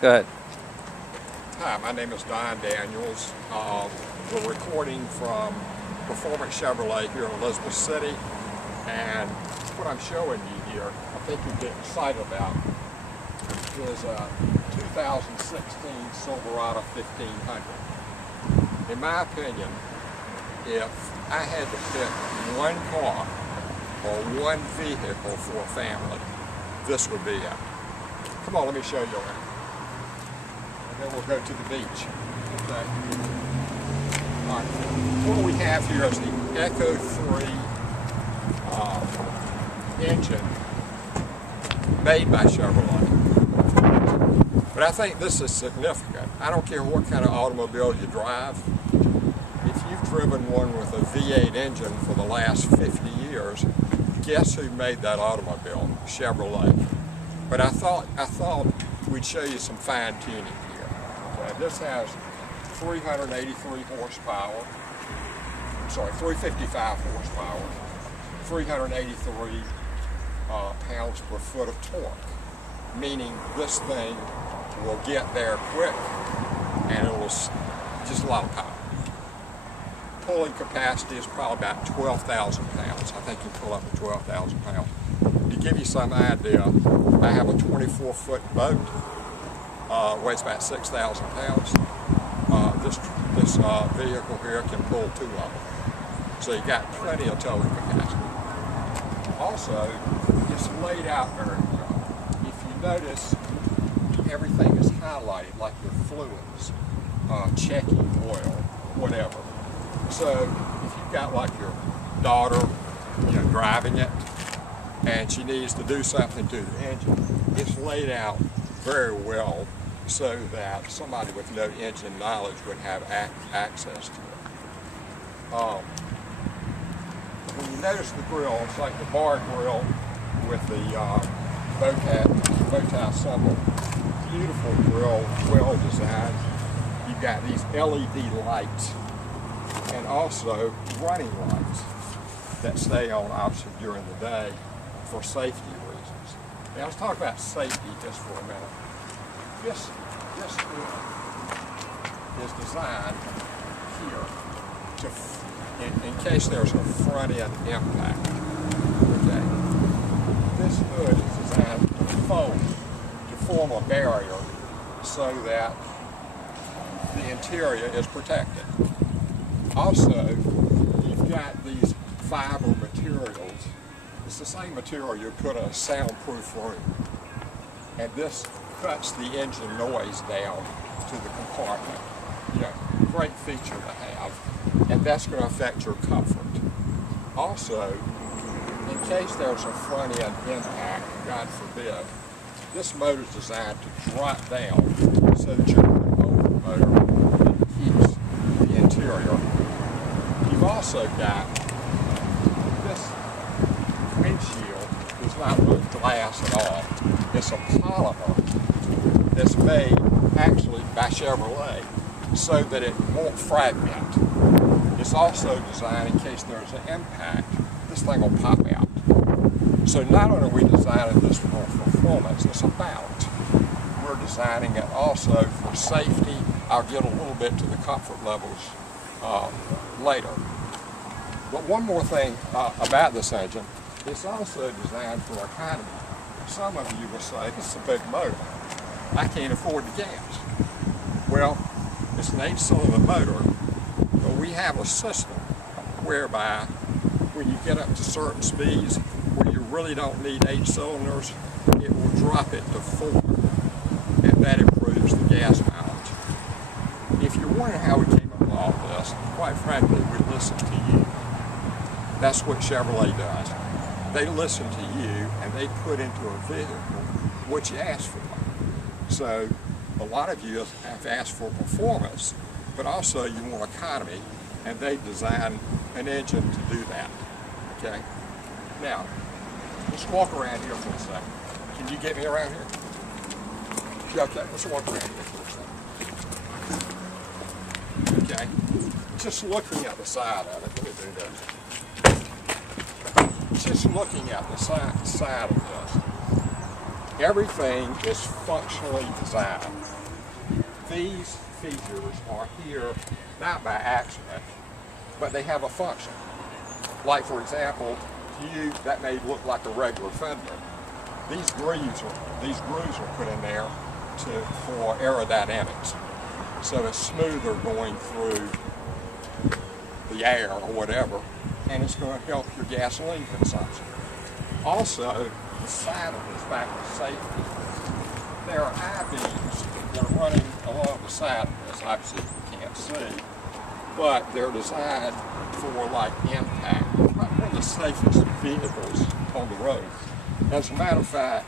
Go ahead. Hi, my name is Don Daniels. We're recording from Performance Chevrolet here in Elizabeth City, and what I'm showing you here, I think you'll get excited about, is a 2016 Silverado 1500. In my opinion, if I had to pick one car or one vehicle for a family, this would be it. Come on, let me show you around. And then we'll go to the beach. Okay. All right. What we have here is the Echo 3 engine made by Chevrolet. But I think this is significant. I don't care what kind of automobile you drive. If you've driven one with a V8 engine for the last 50 years, guess who made that automobile? Chevrolet. But I thought we'd show you some fine tuning here. Okay, this has 383 horsepower. Sorry, 355 horsepower. 383 pounds per foot of torque. Meaning this thing will get there quick, and it will just a lot of power. Pulling capacity is probably about 12,000 pounds. I think you pull up to 12,000 pounds. To give you some idea, I have a 24-foot boat, weighs about 6,000 pounds. This vehicle here can pull 2 of them. So you got plenty of towing capacity. Also, it's laid out very well. If you notice, everything is highlighted, like your fluids, checking oil, whatever. So if you've got like your daughter, driving it, and she needs to do something to the engine, it's laid out very well so that somebody with no engine knowledge would have access to it. When you notice the grill, it's like the bar grill with the bow tie symbol. Beautiful grill, well designed. You've got these LED lights and also running lights that stay on obviously during the day for safety reasons. Now let's talk about safety just for a minute. This grill is designed here to, in case there's a front end impact. Okay. This hood is designed to fold, to form a barrier so that the interior is protected. Also, you've got these fiber materials. It's the same material you put in a soundproof room. And this cuts the engine noise down to the compartment. Great feature to have. And that's going to affect your comfort. Also, in case there's a front end impact, God forbid, this motor is designed to drop down so that your motor keeps the interior. You've also got this windshield is not really glass at all. It's a polymer that's made actually by Chevrolet so that it won't fragment. It's also designed in case there's an impact, this thing will pop out. So not only are we designing this for performance, it's about. We're designing it also for safety. I'll get a little bit to the comfort levels later. But one more thing about this engine, it's also designed for economy. Some of you will say, this is a big motor. I can't afford the gas. Well, it's an 8-cylinder motor, but we have a system whereby when you get up to certain speeds where you really don't need 8 cylinders, it will drop it to 4, and that improves the gas mileage. If you're wondering how we came up with all this, quite frankly, we listen to you. That's what Chevrolet does. They listen to you and they put into a vehicle what you ask for. So a lot of you have asked for performance, but also you want economy, and they design an engine to do that. Okay? Now, let's walk around here for a second. Can you get me around here? Yeah, okay, let's walk around here for a second. Okay? Just looking at the side of it, let me do that. Just looking at the side of this, Everything is functionally designed. These features are here not by accident, but they have a function. Like, for example, to you, that may look like a regular fender. These grooves are put in there for aerodynamics. So it's smoother going through the air or whatever, and it's going to help your gasoline consumption. Also, the side of this back is safety. There are I-beams that are running along the side of this. Obviously you can't see, but they're designed for like impact. One of the safest vehicles on the road. As a matter of fact,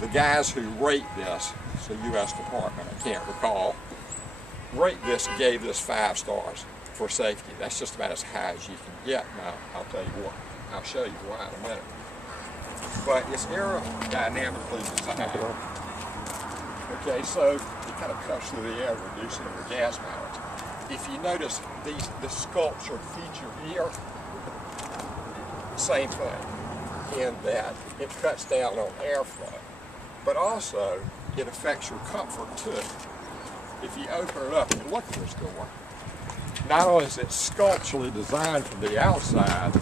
the guys who rate this, it's a U.S. Department, I can't recall, rate this and gave this 5 stars for safety. That's just about as high as you can get. Now, I'll tell you what, I'll show you why in a minute. But it's aerodynamically designed. Okay, so it kind of cuts through the air, reducing the gas mileage. If you notice the sculptured feature here, same thing, in that it cuts down on airflow, but also it affects your comfort too. If you open it up and look at this door, not only is it sculpturally designed from the outside,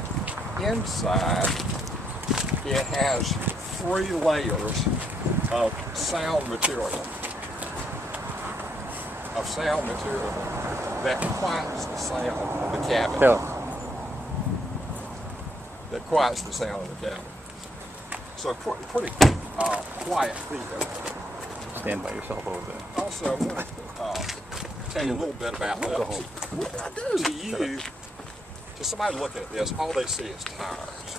inside it has 3 layers of sound material, that quiets the sound of the cabin. Yeah. That quiets the sound of the cabin. So pretty quiet vehicle. Stand by yourself over there. Also, I want to tell you a little bit about this. To you, to somebody looking at this, all they see is tires,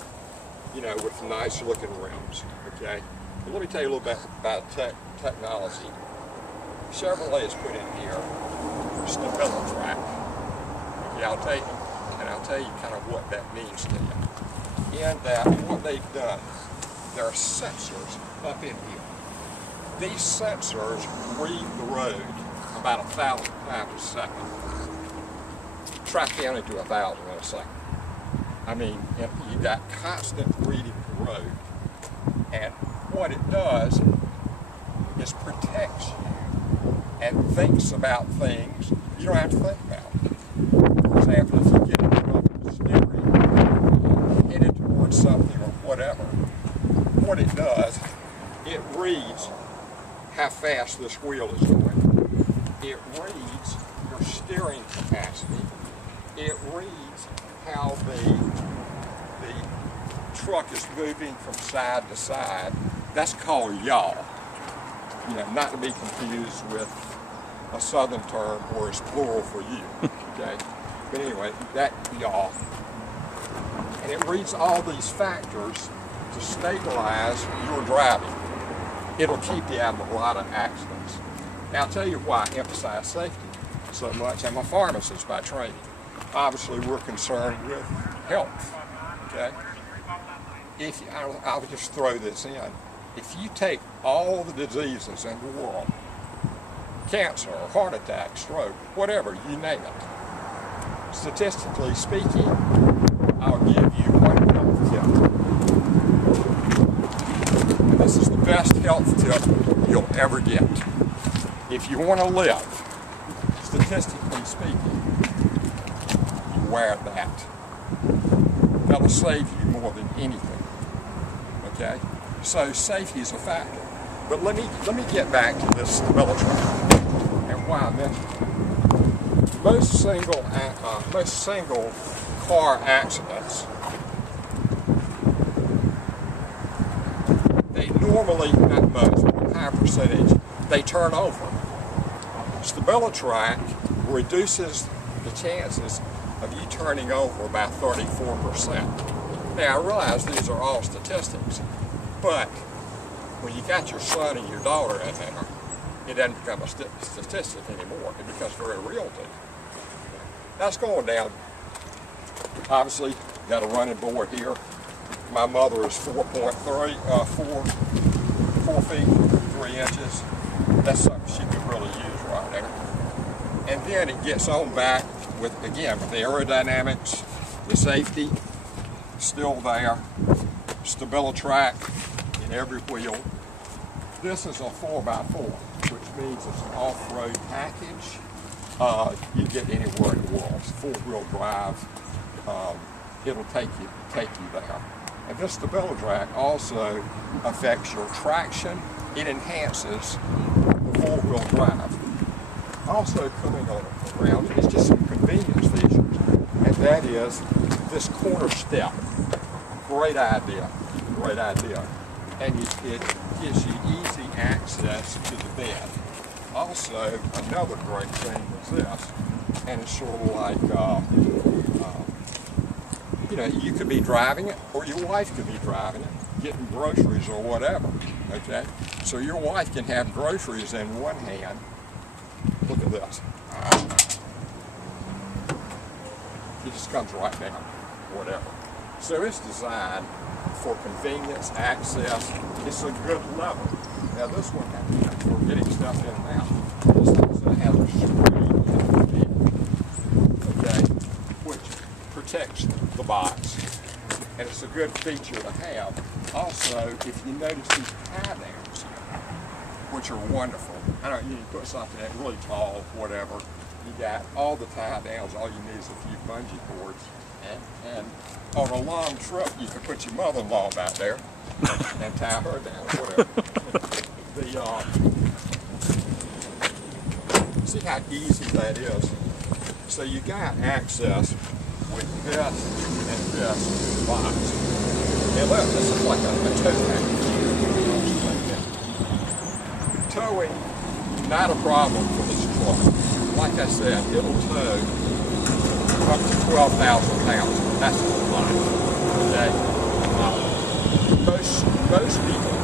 you know, with nice looking rims, okay? But let me tell you a little bit about technology. Chevrolet has put in here stability track. Okay, I'll tell you kind of what that means to you. And that what they've done, there are sensors up in here. These sensors read the road about 1,000 times a second. Track down into 1,000 in a second. I mean, you got constant reading the road. And what it does is protects you and thinks about things you don't have to think about. For example, if you get into a steering, headed towards something or whatever, what it does, it reads how fast this wheel is going. It reads your steering capacity. It reads how the truck is moving from side to side. That's called yaw. You know, not to be confused with a southern term where it's plural for you. Okay? But anyway, that yaw. And it reads all these factors to stabilize your driving. It'll keep you out of a lot of accidents. Now, I'll tell you why I emphasize safety so much. I'm a pharmacist by training. Obviously, we're concerned with health, okay? I'll just throw this in. If you take all the diseases in the world, cancer, heart attack, stroke, whatever, you name it, statistically speaking, I'll give you one health tip. And this is the best health tip you'll ever get. If you want to live, statistically speaking, you wear that. That'll save you more than anything. Okay? So safety is a factor. But let me get back to this stability and why I mentioned it. Most single car accidents, they normally, not most, but a high percentage, they turn over. StabiliTrak reduces the chances of you turning over by 34%. Now, I realize these are all statistics, but when you got your son and your daughter in there, it doesn't become a statistic anymore. It becomes very real to you. That's going down. Obviously, got a running board here. My mother is 4 feet 3 inches. That's something she could really use right there. And then it gets on back with, again, with the aerodynamics, the safety, still there, StabiliTrak in every wheel. This is a 4x4, which means it's an off-road package. You get anywhere in the world. It's four-wheel drive. It'll take you there. And this stability rack also affects your traction. It enhances the four-wheel drive. Also coming around is just some convenience features, and that is this corner step. Great idea, great idea. And it gives you easy access to the bed. Also, another great thing is this, and it's sort of like, you know, you could be driving it, or your wife could be driving it, getting groceries or whatever, okay? So your wife can have groceries in one hand. Look at this. It just comes right down, whatever. So it's designed for convenience, access. It's a good lever. Now this one, for getting stuff in and out. This also has a screen in the okay, which protects the box. And it's a good feature to have. Also, if you notice these tie downs, which are wonderful. I don't, you can put something that really tall, whatever. You got all the tie downs. All you need is a few bungee cords. And on a long trip, you can put your mother-in-law back there and tie her down, whatever. See how easy that is? So you got access with this and this box. And look, this is like a tow package. Towing, not a problem for this truck. Like I said, it'll tow up to 12,000 pounds. That's a lot. Okay? Most people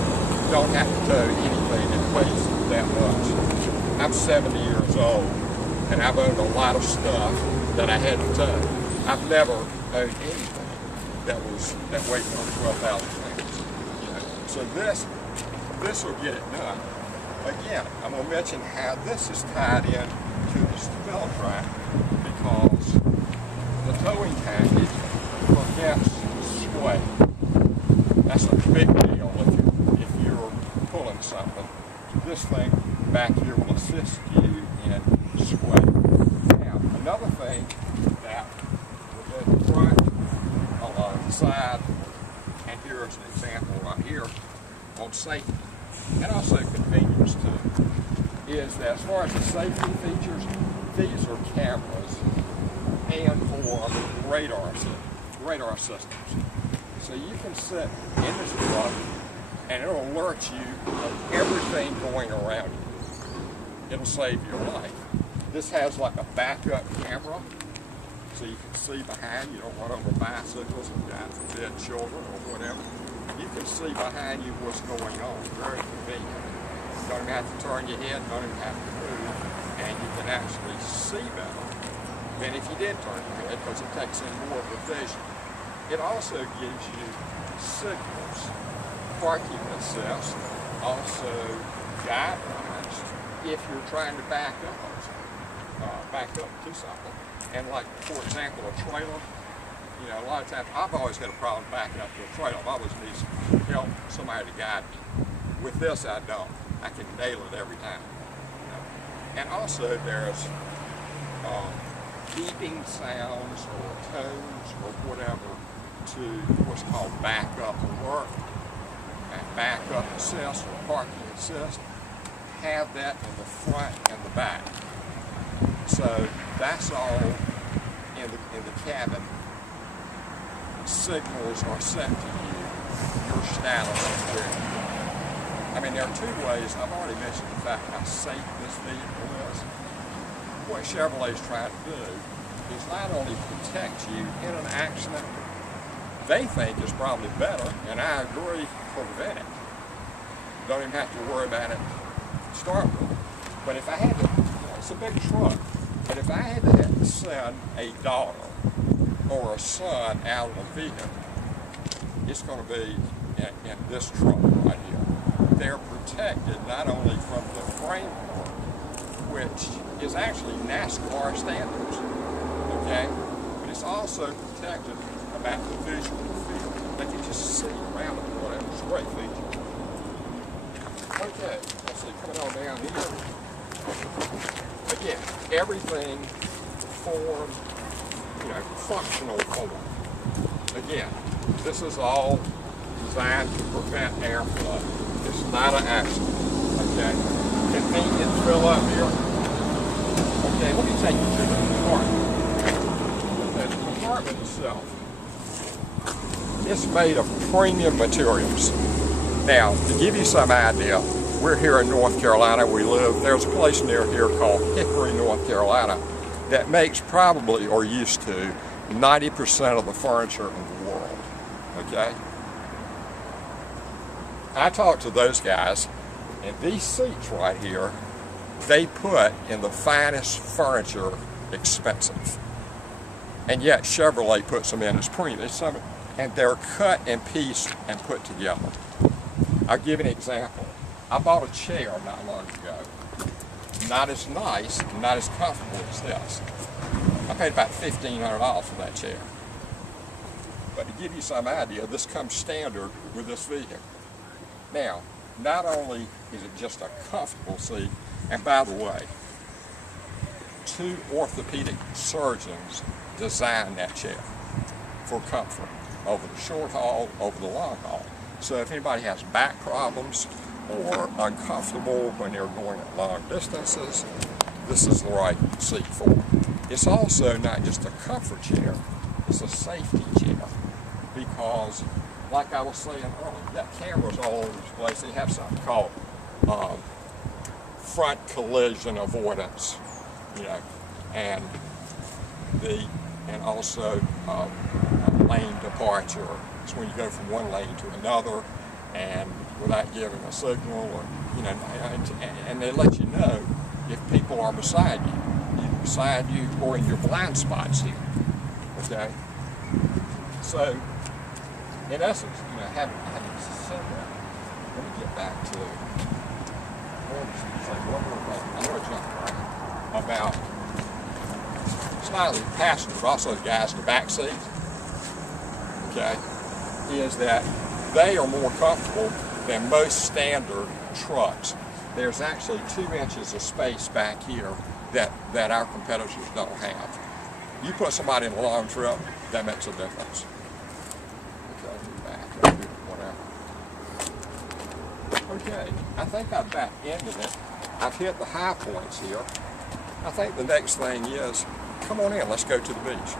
don't have to tow anything that weighs that much. I'm 70 years old, and I've owned a lot of stuff that I had to tow. I've never owned anything that weighed more than 12,000 pounds. You know? So this will get it done. Again, I'm going to mention how this is tied in to the stability rack because the towing package prevents sway. That's a big deal if you're pulling something. This thing back here will assist you in sway. Now, another thing that will go in the front, along the side, and here's an example right here on safety. And also convenience too, is that as far as the safety features, these are cameras and or radar systems. So you can sit in this truck and it'll alert you of everything going around you. It'll save your life. This has like a backup camera, so you can see behind. You don't run over bicycles and God forbid children or whatever. You can see behind you what's going on. Very convenient. You don't even have to turn your head, don't even have to move, and you can actually see better than if you did turn your head because it takes in more of the vision. It also gives you signals, parking assist, also guidelines if you're trying to back up to something. And like, for example, a trailer. You know, a lot of times, I've always had a problem backing up to a trailer. I've always needed some help, somebody to guide me. With this, I don't. I can nail it every time. You know? And also, there's beeping sounds or tones or whatever to what's called backup alert and backup assist or parking assist. Have that in the front and the back. So that's all in the cabin. Signals are sent to you, your status is there. I mean, there are two ways. I've already mentioned the fact how safe this vehicle is. What Chevrolet's trying to do is not only protect you in an accident, they think is probably better, and I agree, prevent it. Don't even have to worry about it to start with. But if I had to, it's a big truck, but if I had to send a daughter or a son out of a vehicle, it's going to be in this truck right here. They're protected not only from the framework, which is actually NASCAR standards, okay, but it's also protected about the visual field. They can just see around it, whatever. It's a great feature. Okay, let's see, coming on down here. Again, everything form, functional form. Again, this is all designed to prevent airflow. It's not an accident. Okay, convenient fill up here. Okay, let me take you to the compartment. The compartment itself, it's made of premium materials. Now, to give you some idea, we're here in North Carolina. There's a place near here called Hickory, North Carolina, that makes probably, or used to, 90% of the furniture in the world. Okay? I talked to those guys, and these seats right here, they put in the finest furniture expensive. And yet Chevrolet puts them in as premium. And they're cut and pieced and put together. I'll give you an example. I bought a chair not long ago. Not as nice, not as comfortable as this. I paid about $1,500 for that chair. But to give you some idea, this comes standard with this vehicle. Now, not only is it just a comfortable seat, and by the way, 2 orthopedic surgeons designed that chair for comfort over the short haul, over the long haul. So if anybody has back problems or uncomfortable when they're going at long distances, this is the right seat for them. It's also not just a comfort chair, it's a safety chair. Because, like I was saying earlier, that camera's all over this place. They have something called front collision avoidance, and also lane departure. It's when you go from one lane to another, and without giving a signal, or and they let you know if people are beside you, either beside you or in your blind spots here. Okay, so in essence, having said that, let me get back to about it's not only the passenger, but also the guys in the back seat. Okay, is that they are more comfortable than most standard trucks. There's actually 2 inches of space back here that our competitors don't have. You put somebody in a long trip, that makes a difference. Okay, back, whatever. Okay, I think I've back ended it. I've hit the high points here. I think the next thing is, come on in, let's go to the beach.